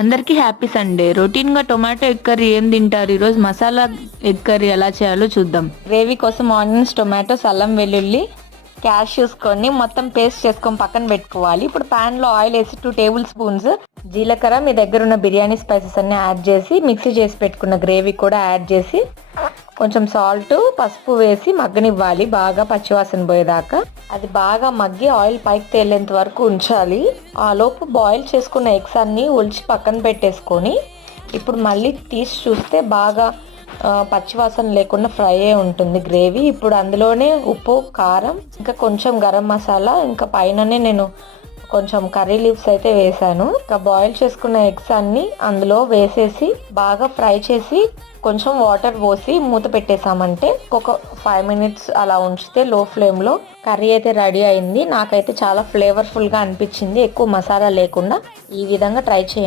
అందరికీ happy Sunday. రొటీన్‌గా tomato egg curry ఏం తింటారు? ఈరోజు మసాలా ఎగ్ కర్రీ ఎలా చేయాలో చూద్దాం. గ్రేవీ కోసం ఆనియన్స్, టొమాటోస్, అల్లం వెల్లుల్లి, క్యాష్యూస్ కొన్ని మొత్తం పేస్ట్ చేసుకొని పక్కన పెట్టుకోవాలి. ఇప్పుడు ప్యాన్లో ఆయిల్ వేసి 2 టేబుల్ స్పూన్స్ జీలకర్ర, మీ దగ్గర ఉన్న బిర్యానీ స్పైసెస్ అన్ని యాడ్ చేసి మిక్సీ చేసి పెట్టుకున్న గ్రేవీ కూడా యాడ్ చేసి కొంచెం సాల్ట్, పసుపు వేసి మగ్గనివ్వాలి బాగా పచ్చివాసన పోయేదాకా. అది బాగా మగ్గి ఆయిల్ పైకి తేలేంత వరకు ఉంచాలి. ఆ లోపు బాయిల్ చేసుకున్న ఎగ్స్ అన్ని ఒలిచి పక్కన పెట్టేసుకొని ఇప్పుడు మళ్ళీ తీసి చూస్తే బాగా పచ్చివాసన లేకుండా ఫ్రై అయి ఉంటుంది గ్రేవీ. ఇప్పుడు అందులోనే ఉప్పు, కారం, ఇంకా కొంచెం గరం మసాలా, ఇంకా పైననే నేను కొంచెం కర్రీ లీవ్స్ అయితే వేసాను. ఇంకా బాయిల్ చేసుకున్న ఎగ్స్ అన్ని అందులో వేసేసి బాగా ఫ్రై చేసి కొంచెం వాటర్ పోసి మూత పెట్టేసామంటే ఒక 5 మినిట్స్ అలా ఉంచితే లో ఫ్లేమ్లో కర్రీ అయితే రెడీ అయింది. నాకైతే చాలా ఫ్లేవర్ఫుల్గా అనిపించింది, ఎక్కువ మసాలా లేకుండా. ఈ విధంగా ట్రై చేయండి.